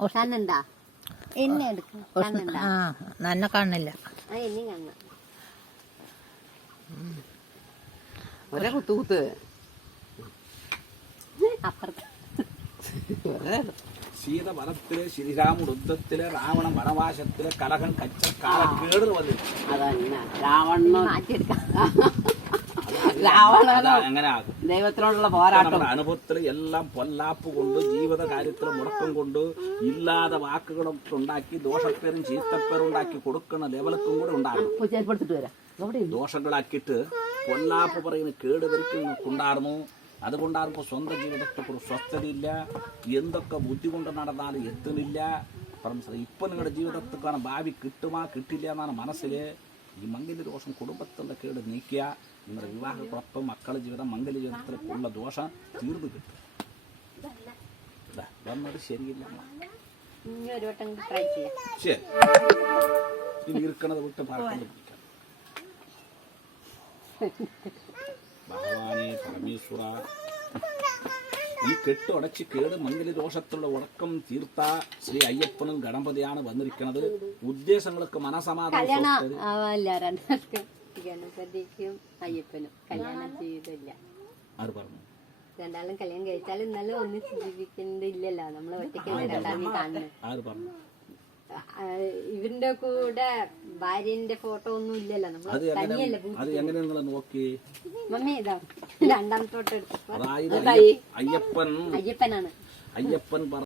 കണ്ണുണ്ടാ എന്നെ എടുക്കും നന്നെ കാണില്ല എന്നെ കാണുന്ന ഒരേ കുത്തുകുത്ത് അപ്പുറത്ത് സീത വനത്തില് ശ്രീരാമുടെ യുദ്ധത്തില് രാവണ വനവാസത്തില് കലഹൻ കച്ചക്കാല കേട് വന്നു അതന്നെ രാവണനെ മാറ്റിയെടുക്കാം രാവണനോ അങ്ങനെ ആകും ദൈവത്തിനോടുള്ള പോരാട്ടം നമ്മുടെ അനുഭവത്തില് എല്ലാം പൊല്ലാപ്പ് കൊണ്ട് ജീവിത കാര്യത്തില് മുടക്കം കൊണ്ട് ഇല്ലാതെ വാക്കുകളൊക്കെ ഉണ്ടാക്കി ദോഷപ്പേരും ചീത്തപ്പേരും ഉണ്ടാക്കി കൊടുക്കുന്ന ലെവലത്തും കൂടെ ഉണ്ടാകും എടുത്തിട്ട് വരാം ദോഷങ്ങളാക്കിയിട്ട് പൊല്ലാപ്പ് പറയുന്ന കേട് വരിക്കുണ്ടായിരുന്നു അതുകൊണ്ടാകുമ്പോൾ സ്വന്തം ജീവിതത്തെ ഒരു സ്വസ്ഥതയില്ല എന്തൊക്കെ ബുദ്ധി കൊണ്ട് നടന്നാലും എത്തുന്നില്ല ഇപ്പൊ നിങ്ങളുടെ ജീവിതത്തിലാണ് ഭാവി കിട്ടുമാ കിട്ടില്ല എന്നാണ് മനസ്സില് ഈ മംഗല്യ ദോഷം കുടുംബത്തിലുള്ള കേട് നീക്കിയ നിങ്ങളുടെ വിവാഹക്കുഴപ്പം മക്കളുടെ ജീവിതം മംഗല്യ ജീവിതത്തിൽ ഉള്ള ദോഷം തീർന്നു കിട്ടും വന്നത് ശരിയില്ല ശരി ഇനി ഇരിക്കണത് വിട്ട് പാർക്കുന്നത് പിടിക്കാം ഭഗവാനെ പരമേശ്വര ഈ കെട്ട് ഉടച്ച് കേട് മംഗല്യ ദോഷത്തിലുള്ള ഉടക്കം തീർത്ത ശ്രീ അയ്യപ്പനും ഗണപതിയാണ് വന്നിരിക്കുന്നത് ഉദ്ദേശങ്ങൾക്ക് മനസമാധാനം ഗണപതിക്കും അയ്യപ്പനും കല്യാണം ചെയ്തില്ല ആര് പറഞ്ഞു രണ്ടാളും കല്യാണം കഴിച്ചാലും ഇന്നലെ ഒന്നിച്ച് ജീവിക്കുന്നില്ലല്ലോ നമ്മള് ഒറ്റയ്ക്കല്ലേ രണ്ടാളും കാണുന്നത് ആര് പറഞ്ഞു ഇവരുടെ കൂടെ ഭാര്യന്റെ ഫോട്ടോ ഒന്നും ഇല്ലല്ലോ നമ്മള് തനിയല്ലേ അത് എങ്ങനെ നിങ്ങൾ നോക്കി മമ്മി ഇതാ രണ്ടാമത്തെ ഫോട്ടോ എടുത്തു അതായത് അയ്യപ്പൻ അയ്യപ്പനാണ് അയ്യപ്പൻ